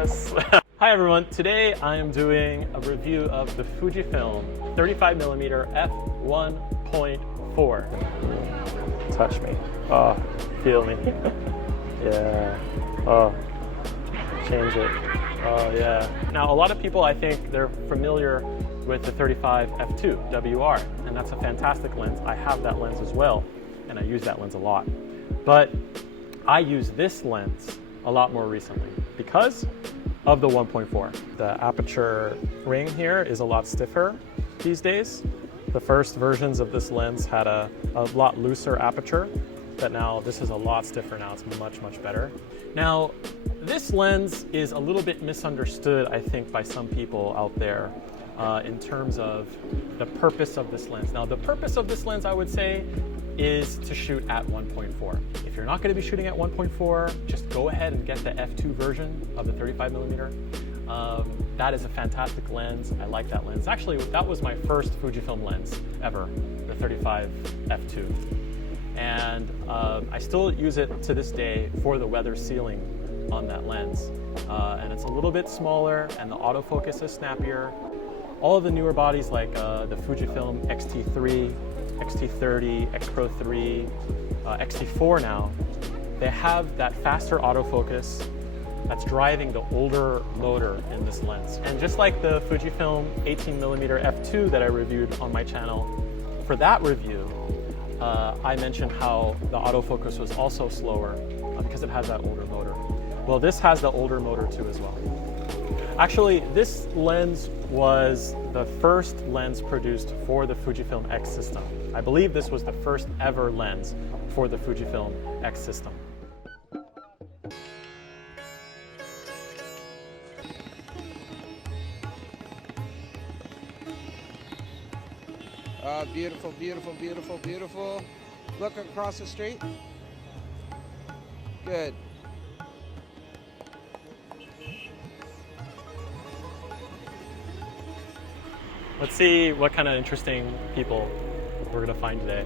Yes. Hi everyone, today I am doing a review of the Fujifilm 35mm f1.4. Touch me. Oh, feel me. Yeah. Oh, change it. Oh yeah. Now a lot of people, I think they're familiar with the 35 f2 WR, and that's a fantastic lens. I have that lens as well, and I use that lens a lot. But I use this lens a lot more recently because of the 1.4. The aperture ring here is a lot stiffer these days. The first versions of this lens had a lot looser aperture, but now this is a lot stiffer now. It's much, much better. Now, this lens is a little bit misunderstood, I think, by some people out there in terms of the purpose of this lens. Now, the purpose of this lens, I would say, is to shoot at 1.4. If you're not going to be shooting at 1.4, just go ahead and get the f2 version of the 35mm. That is a fantastic lens. I like that lens. Actually, that was my first Fujifilm lens ever, the 35 f2. And I still use it to this day for the weather sealing on that lens. And it's a little bit smaller, and the autofocus is snappier. All of the newer bodies like the Fujifilm X-T3, X-T30, XPro 3, X-T4 now, they have that faster autofocus that's driving the older motor in this lens. And just like the Fujifilm 18mm f2 that I reviewed on my channel, for that review, I mentioned how the autofocus was also slower because it has that older motor. Well, this has the older motor too as well. Actually, this lens was the first lens produced for the Fujifilm X system. I believe this was the first ever lens for the Fujifilm X system. Beautiful, beautiful, beautiful, beautiful. Look across the street. Good. Let's see what kind of interesting people we're going to find today.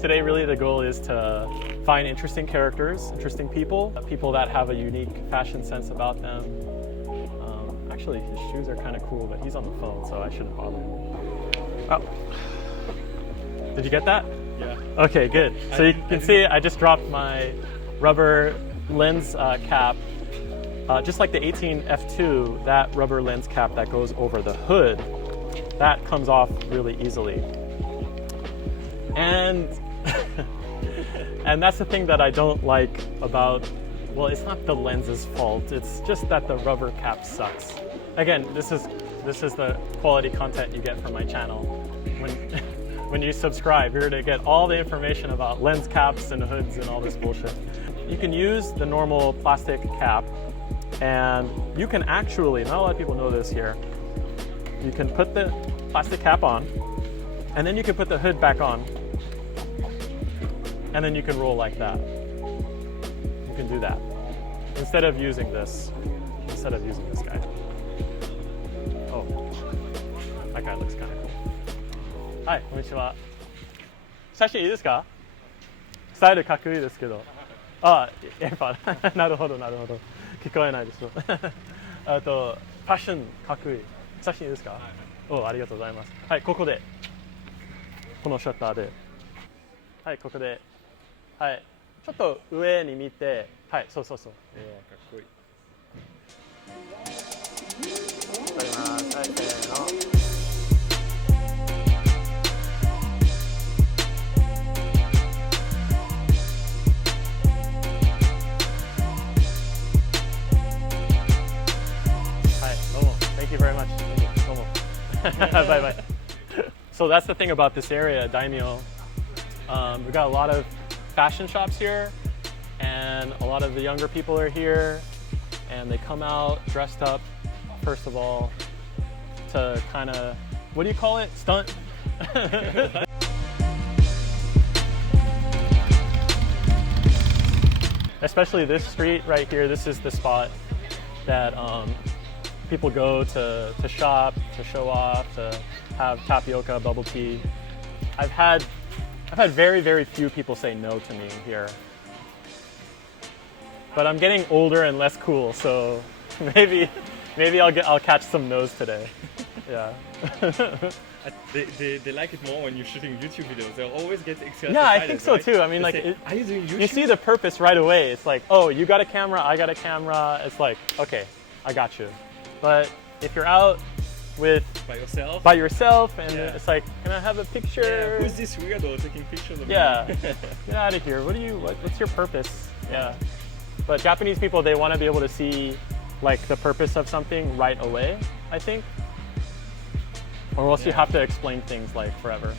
Today, really, the goal is to find interesting characters, interesting people, people that have a unique fashion sense about them. Actually, his shoes are kind of cool, but he's on the phone, so I shouldn't bother him. Oh. Did you get that? Yeah. Okay, good. So you can see I just dropped my rubber lens cap. Just like the 18 f2, that rubber lens cap that goes over the hood, that comes off really easily. And and that's the thing that I don't like about, well, it's not the lens's fault, it's just that the rubber cap sucks. Again, this is the quality content you get from my channel. When you subscribe, you're to get all the information about lens caps and hoods and all this bullshit. You can use the normal plastic cap, and you can actually, not a lot of people know this here, you can put the plastic cap on, and then you can put the hood back on, and then you can roll like that. You can do that instead of using this guy. Oh, that guy looks kind of cool. Hi, こんにちは。写真いいですか？スタイルかっこいいですけど。あ、やっぱなるほどなるほど。聞こえないですよ。あとファッションかっこいい。写真いいですか？お、ありがとうございます。はい、ここでこのシャッターで、はい、ここで、はい、ちょっと上に見て、はい、そうそうそう。かっこいい。撮ります。はい、せーの。Thank you very much. Bye bye. So that's the thing about this area, Daimyo. We've got a lot of fashion shops here, and a lot of the younger people are here, and they come out dressed up, first of all, to kind of, what do you call it? Stunt? Especially this street right here, this is the spot that people go to shop, to show off, to have tapioca, bubble tea. I've had very, very few people say no to me here. But I'm getting older and less cool, so maybe I'll catch some nose today. Yeah. They like it more when you're shooting YouTube videos. They'll always get excited. Yeah, I think so right? too. I mean, They like, say, are you doing YouTube? you see the purpose right away. It's like, oh, you got a camera, I got a camera. It's like, okay, I got you. But if you're out by yourself, and it's like, can I have a picture? Yeah, who's this weirdo taking pictures of me? Get out of here. What's your purpose? Yeah. But Japanese people, they want to be able to see like the purpose of something right away, I think. Or else you have to explain things like forever.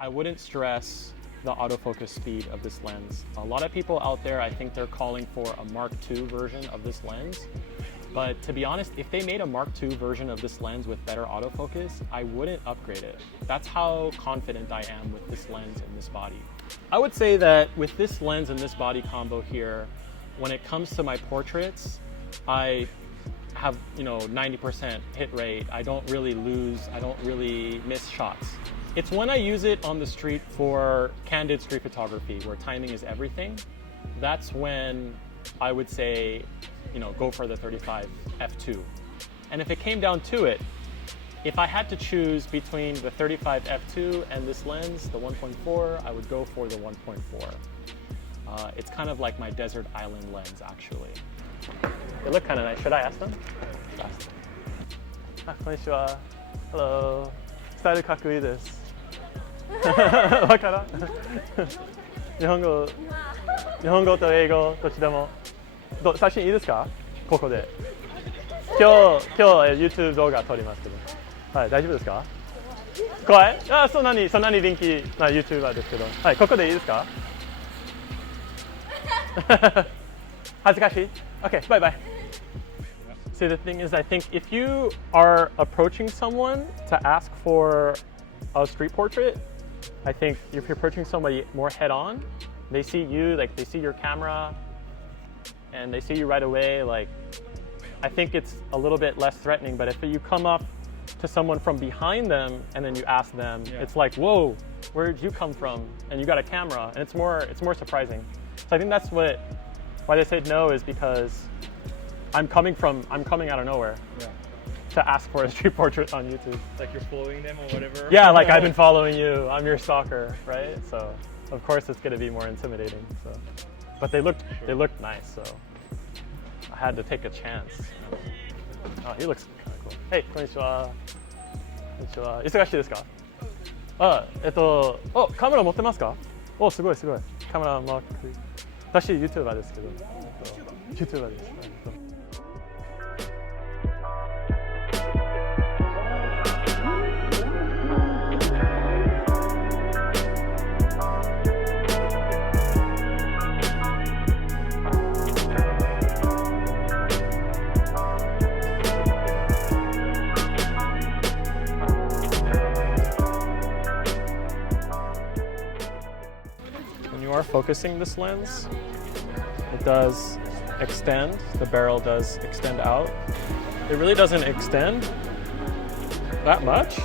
I wouldn't stress the autofocus speed of this lens. A lot of people out there, I think they're calling for a Mark II version of this lens. But to be honest, if they made a Mark II version of this lens with better autofocus, I wouldn't upgrade it. That's how confident I am with this lens and this body. I would say that with this lens and this body combo here, when it comes to my portraits, I have 90% hit rate. I don't really lose, I don't really miss shots. It's when I use it on the street for candid street photography where timing is everything. That's when I would say, go for the 35 f2. And if it came down to it, if I had to choose between the 35 f2 and this lens, the 1.4, I would go for the 1.4. It's kind of like my desert island lens, actually. They look kind of nice. Should I ask them? Ask them. Konnichiwa. Hello. Style かっこいいです。わからん。日本語と英語どっちでも。写真いいですか？ここで。今日 YouTube 動画撮りますけど。はい、大丈夫ですか？怖い？そんなに人気な YouTuber ですけど。はい、ここでいいですか？恥ずかしい？ Okay, bye bye. So the thing is, I think if you are approaching someone to ask for a street portrait, I think if you're approaching somebody more head on, they see you, like they see your camera, and they see you right away, like I think it's a little bit less threatening. But if you come up to someone from behind them and then you ask them, it's like, whoa, where did you come from? And you got a camera, and it's more surprising. So I think that's why they said no, is because I'm coming out of nowhere to ask for a street portrait on YouTube. It's like you're following them or whatever. Yeah, like I've been following you. I'm your stalker, right? So of course it's going to be more intimidating. So, but they looked nice, so I had to take a chance. Oh, he looks kind of cool. Hey, こんにちは。こんにちは。忙しいですか？カメラ持ってますか？すごい。カメラマーク。私 YouTuber ですけど。YouTuber です。Focusing this lens, it does extend, the barrel does extend out. It really doesn't extend that much, so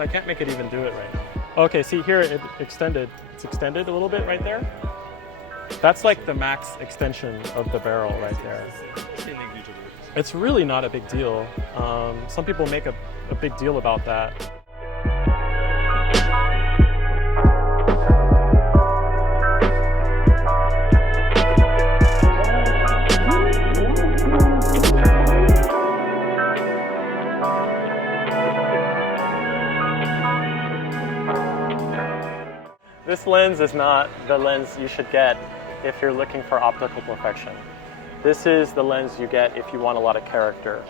I can't make it even do it right now. Okay, see here it's extended a little bit right there. That's like the max extension of the barrel right there. It's really not a big deal. Some people make a big deal about that. This lens is not the lens you should get if you're looking for optical perfection. This is the lens you get if you want a lot of character.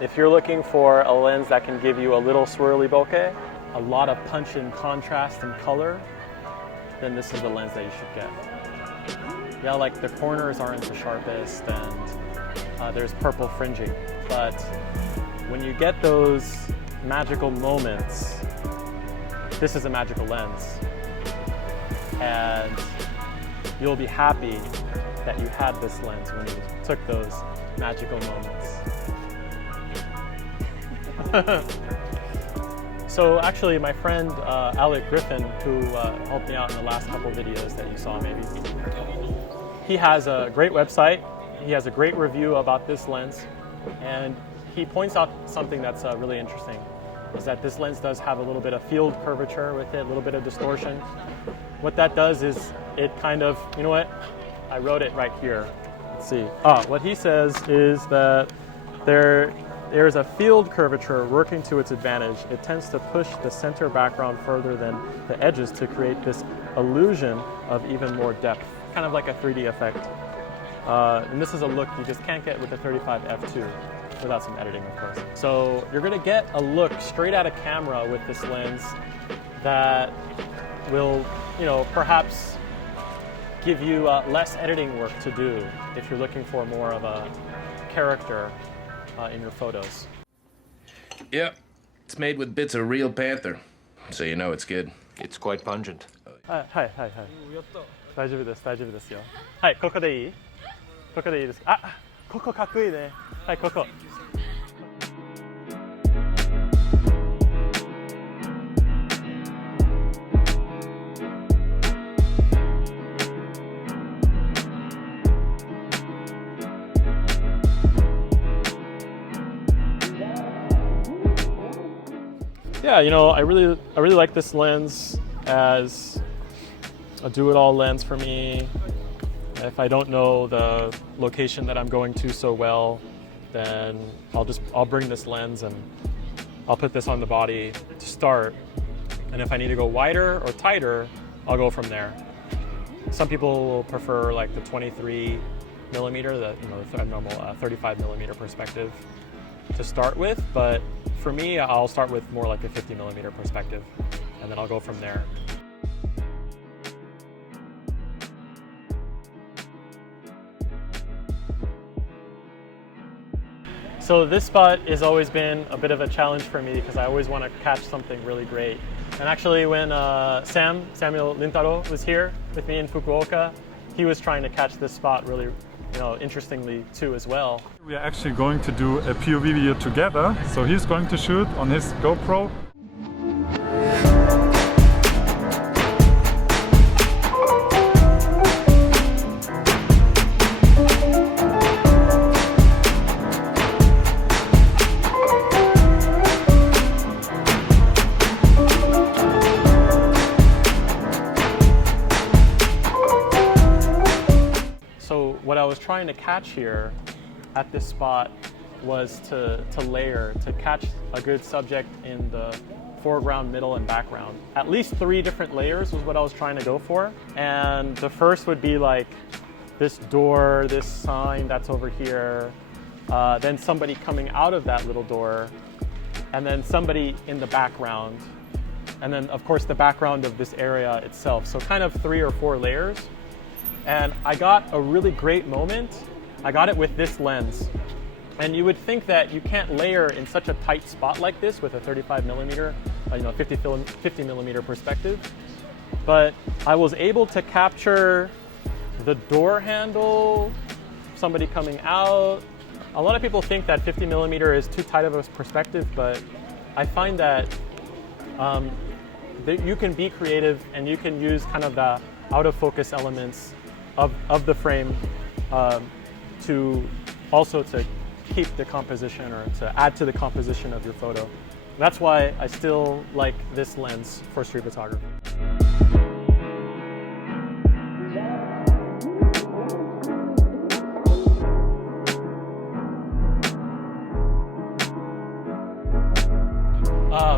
If you're looking for a lens that can give you a little swirly bokeh, a lot of punch and contrast and color, then this is the lens that you should get. Yeah, like the corners aren't the sharpest and there's purple fringing, but when you get those magical moments, this is a magical lens. And you'll be happy that you had this lens when you took those magical moments. So actually my friend Alik Griffin, who helped me out in the last couple videos that you saw maybe, he has a great website. He has a great review about this lens, and he points out something that's really interesting, is that this lens does have a little bit of field curvature with it, a little bit of distortion. What that does is it kind of, you know what? I wrote it right here. Let's see. What he says is that there's a field curvature working to its advantage. It tends to push the center background further than the edges to create this illusion of even more depth, kind of like a 3D effect. And this is a look you just can't get with the 35 f2 without some editing, of course. So you're going to get a look straight out of camera with this lens that will, you know, perhaps give you less editing work to do if you're looking for more of a character in your photos. Yep, it's made with bits of real panther, so you know it's good. It's quite pungent. はいはいはい。大丈夫です、大丈夫ですよ。はい、ここでいい？ここでいいですか？あ、ここかっこいいね。はい、ここ。Yeah, you know, I really like this lens as a do-it-all lens for me. If I don't know the location that I'm going to so well, then I'll bring this lens and I'll put this on the body to start. And if I need to go wider or tighter, I'll go from there. Some people will prefer like the 23 millimeter, the normal 35 millimeter perspective to start with, but for me, I'll start with more like a 50 millimeter perspective, and then I'll go from there. So this spot has always been a bit of a challenge for me because I always want to catch something really great. And actually when Samuel Lintaro was here with me in Fukuoka, he was trying to catch this spot really, interestingly too as well. We are actually going to do a POV video together. So he's going to shoot on his GoPro. So what I was trying to catch here at this spot was to layer, to catch a good subject in the foreground, middle, and background. At least 3 different layers was what I was trying to go for. And the first would be like this door, this sign that's over here, then somebody coming out of that little door, and then somebody in the background, and then of course the background of this area itself. So kind of 3 or 4 layers. And I got a really great moment. I got it with this lens. And you would think that you can't layer in such a tight spot like this with a 35 millimeter, 50 millimeter perspective. But I was able to capture the door handle, somebody coming out. A lot of people think that 50 millimeter is too tight of a perspective, but I find that you can be creative and you can use kind of the autofocus elements of the frame to keep the composition or to add to the composition of your photo. That's why I still like this lens for street photography.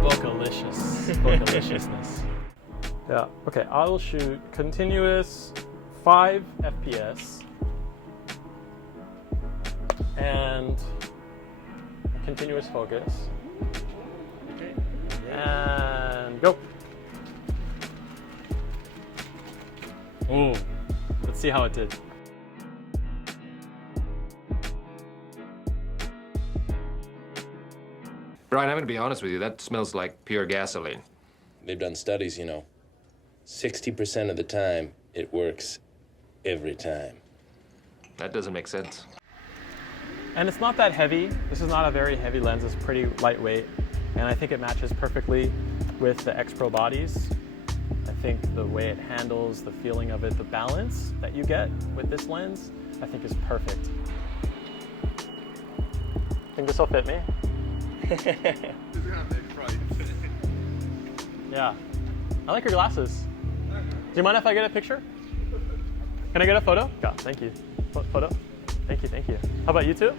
Bokeh-licious. Bokeh-liciousness. Yeah, okay, I will shoot continuous 5 FPS and continuous focus. Okay. And go. Oh, let's see how it did. Brian, I'm going to be honest with you, that smells like pure gasoline. They've done studies, 60% of the time, it works every time. That doesn't make sense. And it's not that heavy. This is not a very heavy lens. It's pretty lightweight. And I think it matches perfectly with the XPro bodies. I think the way it handles, the feeling of it, the balance that you get with this lens, I think is perfect. Think this will fit me? Yeah. I like your glasses. Do you mind if I get a picture? Can I get a photo? Yeah, thank you. Photo? Thank you, thank you. How about you too?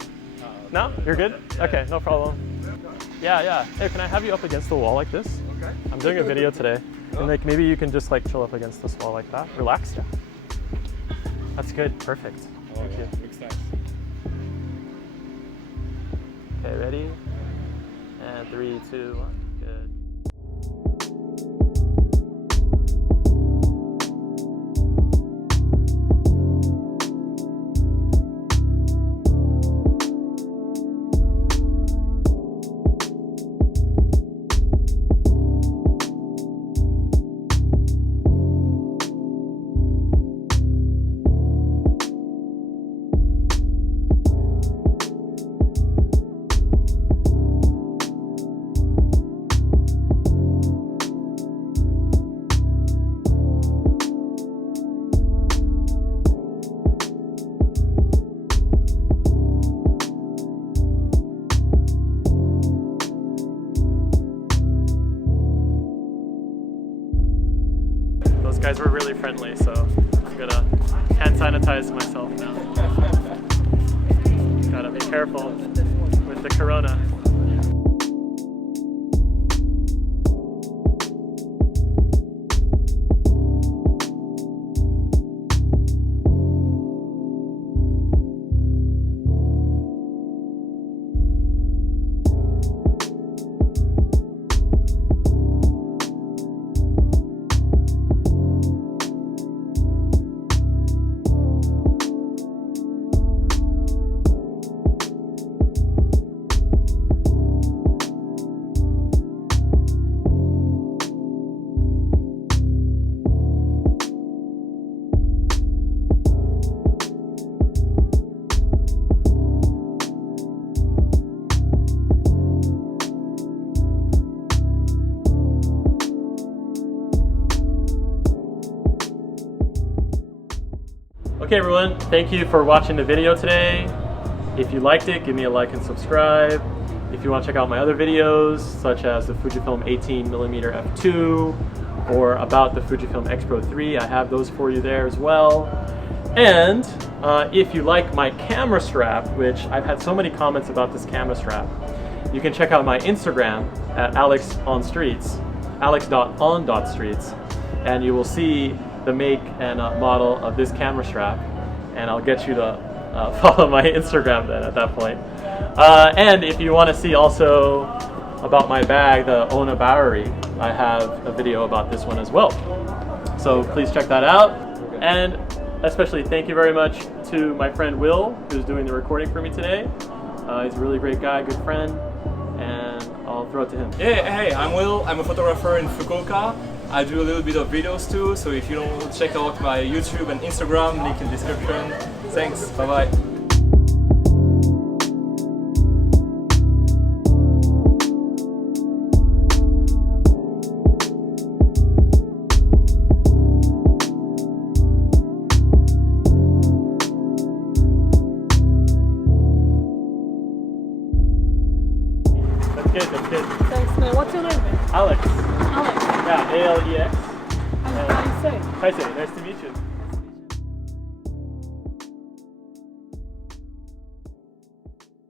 No? You're good? Okay, no problem. Yeah. Hey, can I have you up against the wall like this? Okay. I'm doing a video today. And like maybe you can just like chill up against this wall like that. Relax, yeah. That's good, perfect. Thank you. Looks nice. Okay, ready? And 3, 2, 1, good. Those guys were really friendly, so I'm gonna hand sanitize myself now. Gotta be careful with the corona. Okay everyone, thank you for watching the video today. If you liked it, give me a like and subscribe. If you want to check out my other videos, such as the Fujifilm 18mm f2 or about the Fujifilm XPro 3, I have those for you there as well. And if you like my camera strap, which I've had so many comments about this camera strap, you can check out my Instagram at alex.on.streets, alex.on.streets, and you will see the make and model of this camera strap, and I'll get you to follow my Instagram then at that point. And if you want to see also about my bag, the ONA Bowery, I have a video about this one as well. So please check that out. And especially thank you very much to my friend Will, who's doing the recording for me today. He's a really great guy, good friend, and I'll throw it to him. Yeah, hey, I'm Will. I'm a photographer in Fukuoka. I do a little bit of videos too, so if you don't check out my YouTube and Instagram, link in description. Thanks, bye bye. That's good. Thanks, man. What's your name, man? Alex. Alex. Yeah, A-L-E-X. How do you say? Hi, nice to meet you.